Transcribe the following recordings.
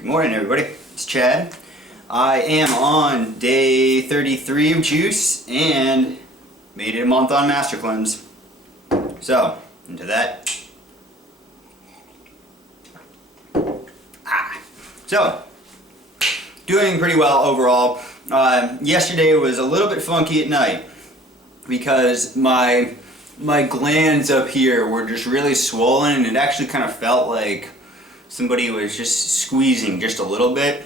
Good morning, everybody. It's Chad. I am on day 33 of juice and made it a month on Master Cleanse. So, into that. So, doing pretty well overall. Yesterday was a little bit funky at night because my glands up here were just really swollen, and it actually kind of felt like somebody was just squeezing just a little bit.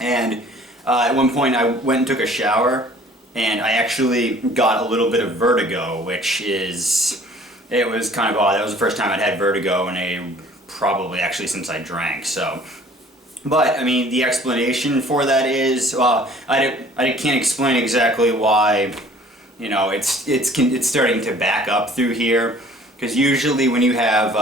And at one point I went and took a shower, and I actually got a little bit of vertigo, it was kind of odd. That was the first time I'd had vertigo probably actually since I drank. So, but I mean, the explanation for that is, I can't explain exactly why, it's starting to back up through here. Because usually when you have,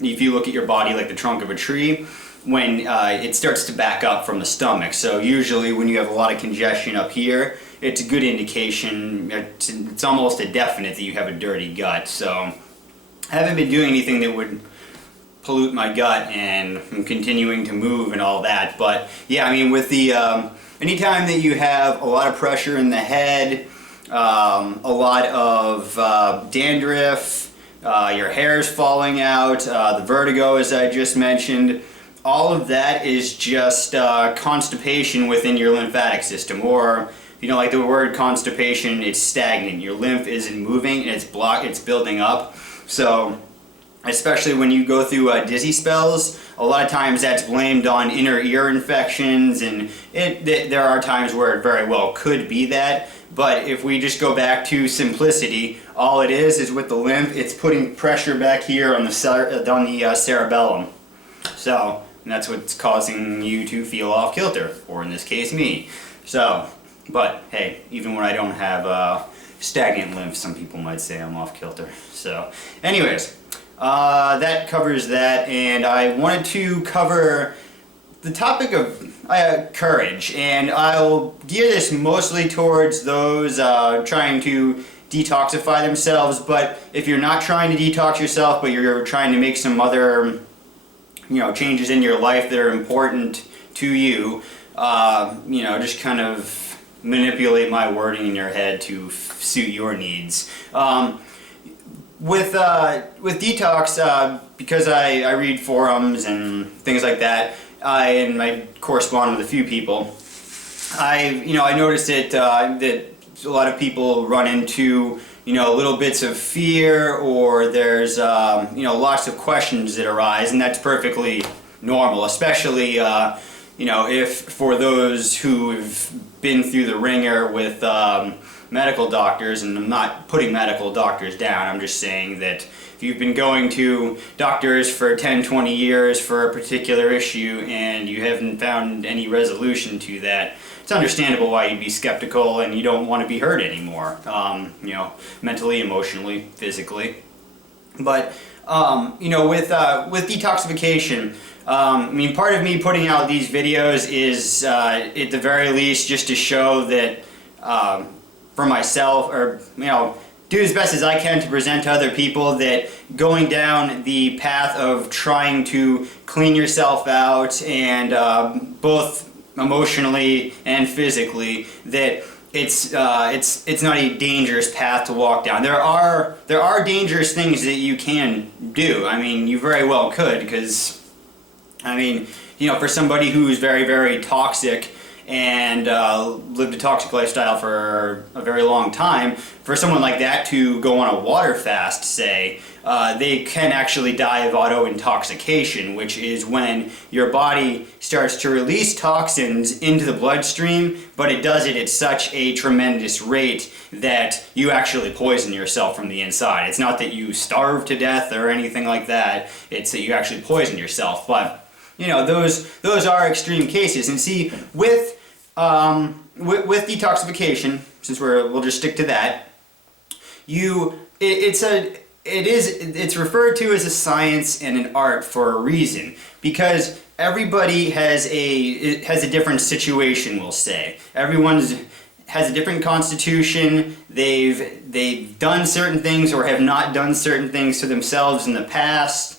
if you look at your body like the trunk of a tree, when it starts to back up from the stomach. So usually when you have a lot of congestion up here, it's a good indication, it's almost a definite that you have a dirty gut. So I haven't been doing anything that would pollute my gut, and I'm continuing to move and all that. But yeah, I mean, with the, anytime that you have a lot of pressure in the head, a lot of dandruff, your hair's falling out, the vertigo, as I just mentioned, all of that is just constipation within your lymphatic system. Or, if you don't like the word constipation, it's stagnant. Your lymph isn't moving, and it's building up. So, especially when you go through dizzy spells, a lot of times that's blamed on inner ear infections, and there are times where it very well could be that. But if we just go back to simplicity, all it is with the lymph, it's putting pressure back here on the cerebellum. So, and that's what's causing you to feel off kilter, or in this case, me. So, but hey, even when I don't have stagnant lymph, some people might say I'm off kilter. So, anyways, that covers that, and I wanted to cover the topic of courage, and I'll gear this mostly towards those trying to detoxify themselves. But if you're not trying to detox yourself, but you're trying to make some other changes in your life that are important to you, just kind of manipulate my wording in your head to suit your needs. With detox, because I read forums and things like that, and I correspond with a few people, I noticed that a lot of people run into little bits of fear, or there's lots of questions that arise, and that's perfectly normal, especially if for those who've been through the ringer with medical doctors. And I'm not putting medical doctors down, I'm just saying that if you've been going to doctors for 10-20 years for a particular issue and you haven't found any resolution to that, it's understandable why you'd be skeptical and you don't want to be hurt anymore, mentally, emotionally, physically. But with detoxification, part of me putting out these videos is at the very least just to show that for myself, or do as best as I can to present to other people that going down the path of trying to clean yourself out, and both emotionally and physically, that it's not a dangerous path to walk down. There are dangerous things that you can do. I mean, you very well could, because for somebody who's very, very toxic and lived a toxic lifestyle for a very long time, for someone like that to go on a water fast, say, they can actually die of auto-intoxication, which is when your body starts to release toxins into the bloodstream, but it does it at such a tremendous rate that you actually poison yourself from the inside. It's not that you starve to death or anything like that, it's that you actually poison yourself. But those are extreme cases. And see, with detoxification, since we'll just stick to that, it's referred to as a science and an art for a reason, because everybody has a different situation, we'll say. Everyone has a different constitution. They've done certain things or have not done certain things to themselves in the past.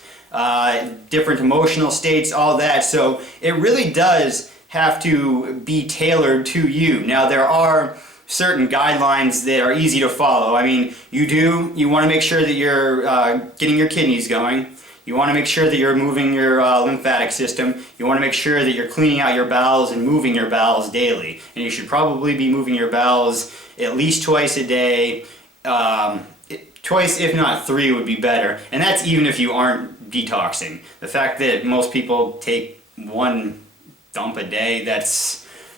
different emotional states, all that. So it really does have to be tailored to you. Now, there are certain guidelines that are easy to follow. I mean, you want to make sure that you're getting your kidneys going. You want to make sure that you're moving your lymphatic system. You want to make sure that you're cleaning out your bowels and moving your bowels daily. And you should probably be moving your bowels at least twice a day. Twice, if not 3, would be better. And that's even if you aren't detoxing. The fact that most people take 1 dump a day,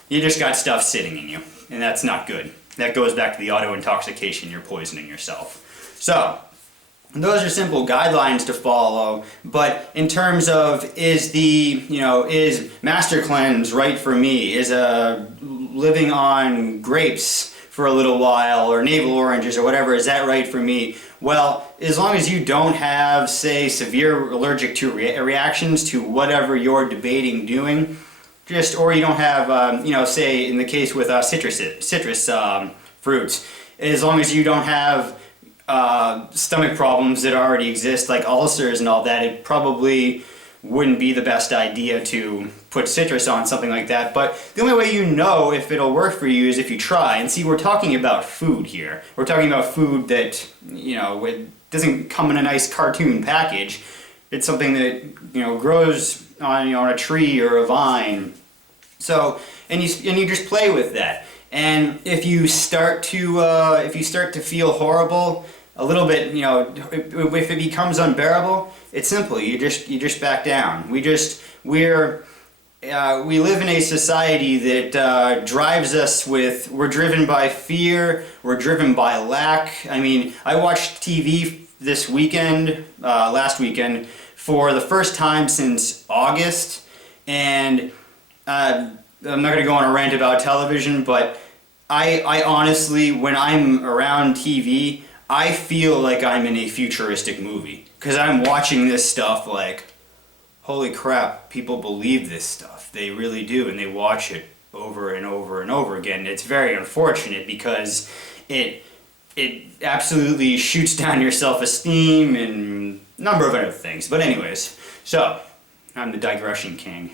you just got stuff sitting in you. And that's not good. That goes back to the auto-intoxication. You're poisoning yourself. So, those are simple guidelines to follow, but in terms of is Master Cleanse right for me? Is living on grapes for a little while or navel oranges or whatever, is that right for me? Well, as long as you don't have, say, severe allergic to reactions to whatever you're debating doing, or you don't have, say in the case with citrus fruits, as long as you don't have stomach problems that already exist, like ulcers and all that, it probably wouldn't be the best idea to put citrus on something like that. But the only way you know if it'll work for you is if you try. And see, we're talking about food here. We're talking about food that, it doesn't come in a nice cartoon package. It's something that, grows on, on a tree or a vine. So, and you just play with that. And if you start to feel horrible, a little bit, if it becomes unbearable, it's simple. You just back down. We live in a society that drives us we're driven by fear, we're driven by lack. I mean, I watched TV this weekend, last weekend, for the first time since August, and I'm not going to go on a rant about television, but I honestly, when I'm around TV, I feel like I'm in a futuristic movie. Because I'm watching this stuff like, holy crap, people believe this stuff. They really do, and they watch it over and over and over again. It's very unfortunate because it absolutely shoots down your self-esteem and a number of other things. But anyways, so, I'm the digression king.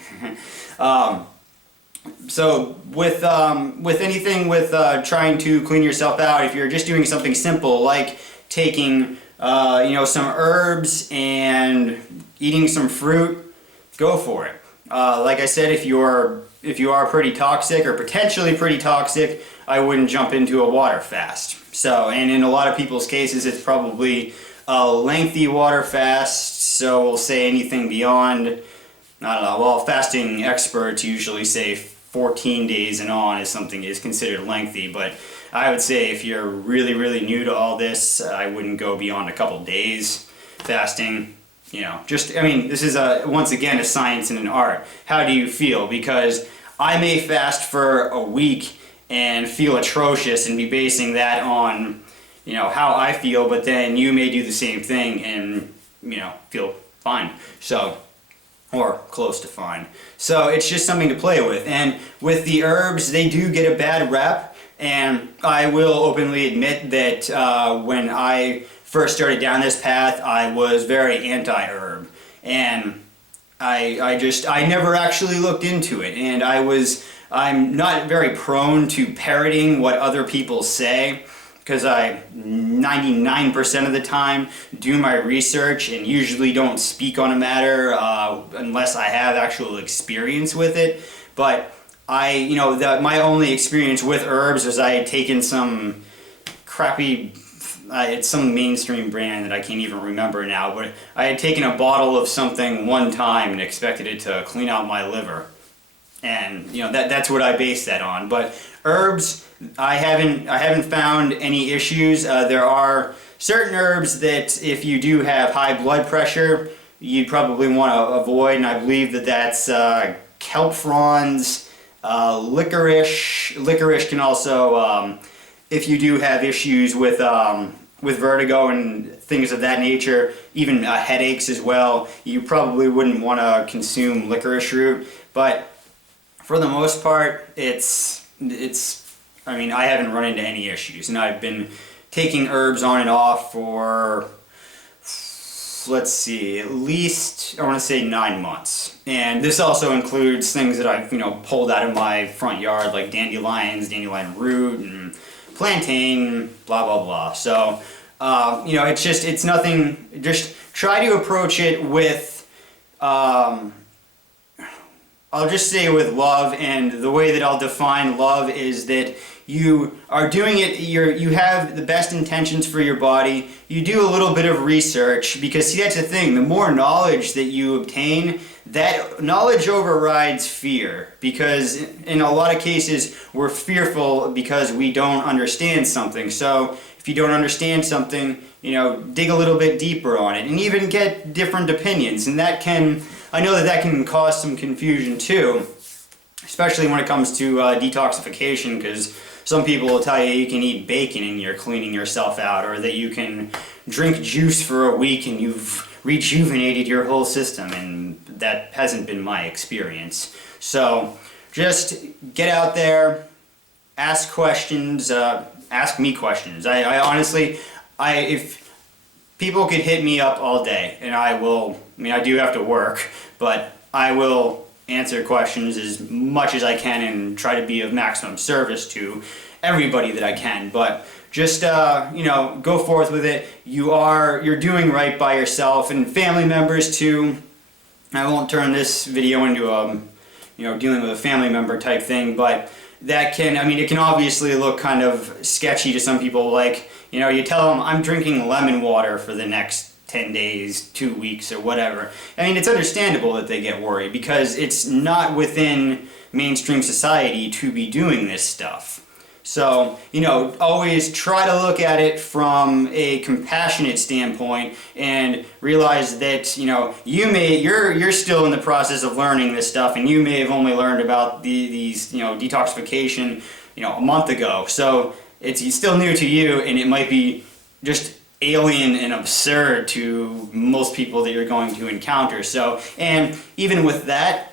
So with anything with trying to clean yourself out, if you're just doing something simple like taking some herbs and eating some fruit, go for it. Like I said, if you are pretty toxic or potentially pretty toxic, I wouldn't jump into a water fast. So, and in a lot of people's cases, it's probably a lengthy water fast. So we'll say anything beyond, I don't know. Well, fasting experts usually say 14 days and on is considered lengthy, but I would say if you're really, really new to all this, I wouldn't go beyond a couple days fasting. This is once again a science and an art. How do you feel? Because I may fast for a week and feel atrocious and be basing that on, how I feel, but then you may do the same thing and, feel fine. So, or close to fine. So it's just something to play with. And with the herbs, they do get a bad rep. And I will openly admit that when I first started down this path, I was very anti-herb. And I never actually looked into it. And I'm not very prone to parroting what other people say, because I 99% of the time do my research and usually don't speak on a matter unless I have actual experience with it. But my only experience with herbs was I had taken some crappy, it's some mainstream brand that I can't even remember now, but I had taken a bottle of something one time and expected it to clean out my liver. And that's what I base that on. But herbs, I haven't found any issues. There are certain herbs that if you do have high blood pressure, you'd probably want to avoid, and I believe that's kelp fronds, licorice. Licorice can also, if you do have issues with vertigo and things of that nature, even headaches as well, you probably wouldn't want to consume licorice root. But for the most part, I haven't run into any issues, and I've been taking herbs on and off for let's see, at least, I want to say 9 months. And this also includes things that I've, pulled out of my front yard, like dandelions, dandelion root, and plantain, blah, blah, blah. So, it's nothing, just try to approach it with, I'll just say with love, and the way that I'll define love is that you are doing it, you have the best intentions for your body, you do a little bit of research, because see, that's the thing, the more knowledge that you obtain, that knowledge overrides fear, because in a lot of cases we're fearful because we don't understand something. So if you don't understand something, dig a little bit deeper on it and even get different opinions, and I know that can cause some confusion too, especially when it comes to detoxification, because some people will tell you can eat bacon and you're cleaning yourself out, or that you can drink juice for a week and you've rejuvenated your whole system, and that hasn't been my experience. So just get out there, ask questions, ask me questions. I honestly, if people could hit me up all day, and I do have to work, but I will answer questions as much as I can and try to be of maximum service to everybody that I can. But just go forth with it. You're doing right by yourself and family members too. I won't turn this video into dealing with a family member type thing, but it can obviously look kind of sketchy to some people. Like, you tell them, I'm drinking lemon water for the next 10 days, 2 weeks, or whatever. It's understandable that they get worried, because it's not within mainstream society to be doing this stuff. So, always try to look at it from a compassionate standpoint and realize that, you're still in the process of learning this stuff, and you may have only learned about these detoxification, a month ago. So it's still new to you, and it might be just alien and absurd to most people that you're going to encounter. So, and even with that,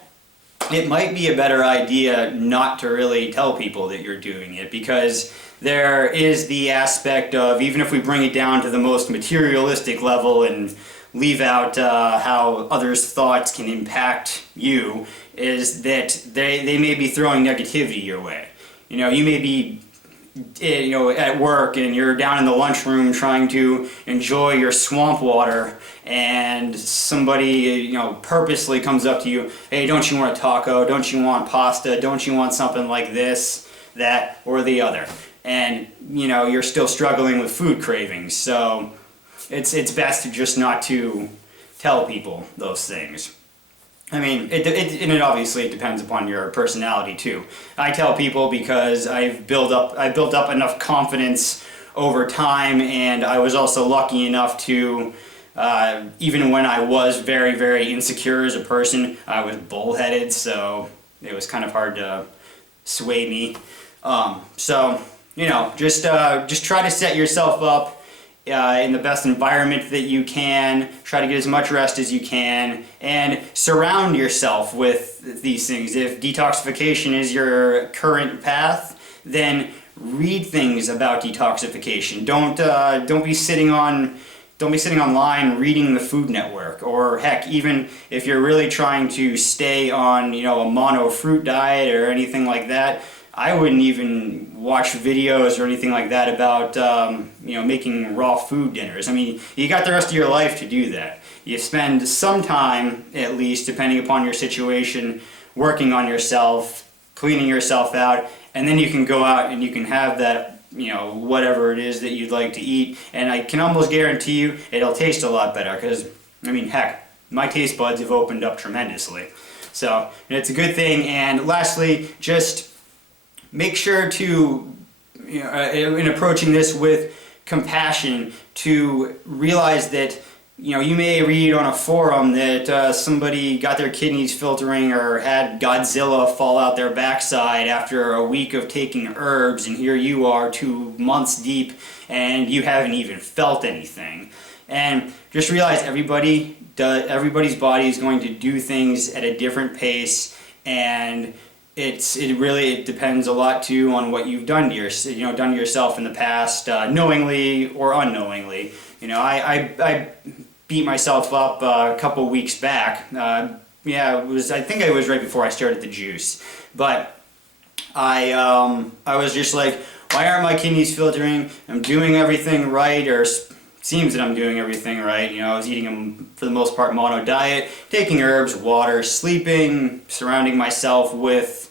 it might be a better idea not to really tell people that you're doing it, because there is the aspect of, even if we bring it down to the most materialistic level and leave out how others' thoughts can impact you, is that they may be throwing negativity your way. You may be at work and you're down in the lunchroom trying to enjoy your swamp water, and somebody purposely comes up to you, hey, don't you want a taco, don't you want pasta, don't you want something like this, that, or the other, and you're still struggling with food cravings. So it's best to just not to tell people those things. It obviously depends upon your personality too. I tell people because I've built up enough confidence over time, and I was also lucky enough to, even when I was very, very insecure as a person, I was bullheaded, so it was kind of hard to sway me. Just try to set yourself up in the best environment that you can, try to get as much rest as you can, and surround yourself with these things. If detoxification is your current path, then read things about detoxification. Don't be sitting online reading the Food Network, or heck, even if you're really trying to stay on a mono fruit diet or anything like that, I wouldn't even watch videos or anything like that about making raw food dinners. You got the rest of your life to do that. You spend some time, at least, depending upon your situation, working on yourself, cleaning yourself out, and then you can go out and you can have that, whatever it is that you'd like to eat, and I can almost guarantee you it'll taste a lot better, because, heck, my taste buds have opened up tremendously. So, it's a good thing. And lastly, just make sure to, in approaching this with compassion, to realize that, you may read on a forum that somebody got their kidneys filtering or had Godzilla fall out their backside after a week of taking herbs, and here you are 2 months deep and you haven't even felt anything. And just realize everybody's body is going to do things at a different pace, and it really depends a lot too on what you've done to yourself in the past, knowingly or unknowingly. I beat myself up a couple weeks back. Yeah, I think it was right before I started the juice. But I was just like, why aren't my kidneys filtering? I'm doing everything right, or seems that I'm doing everything right. You know, I was eating them for the most part mono diet, taking herbs, water, sleeping, surrounding myself with,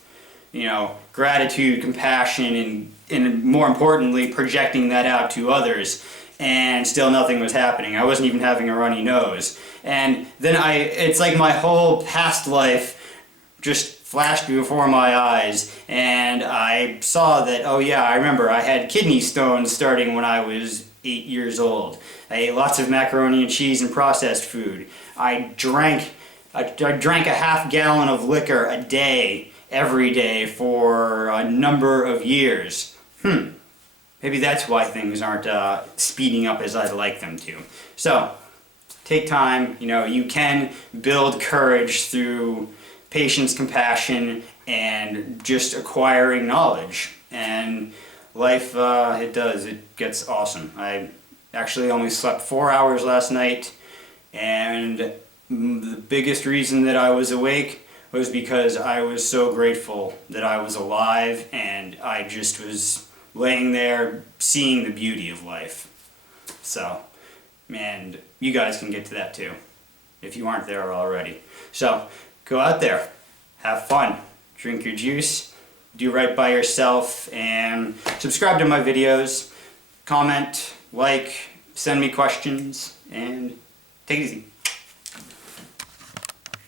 you know, gratitude, compassion, and more importantly, projecting that out to others. And still nothing was happening. I wasn't even having a runny nose. And then it's like my whole past life just flashed before my eyes, and I saw that, oh yeah, I remember I had kidney stones starting when I was 8 years old. I ate lots of macaroni and cheese and processed food. I drank a half gallon of liquor a day, every day, for a number of years. Maybe that's why things aren't speeding up as I'd like them to. So, take time. You know, you can build courage through patience, compassion, and just acquiring knowledge. And life, it gets awesome. I actually only slept 4 hours last night, and the biggest reason that I was awake was because I was so grateful that I was alive, and I just was laying there seeing the beauty of life. So, and you guys can get to that too, if you aren't there already. So, go out there, have fun, drink your juice, do right by yourself, and subscribe to my videos, comment, like, send me questions, and take it easy.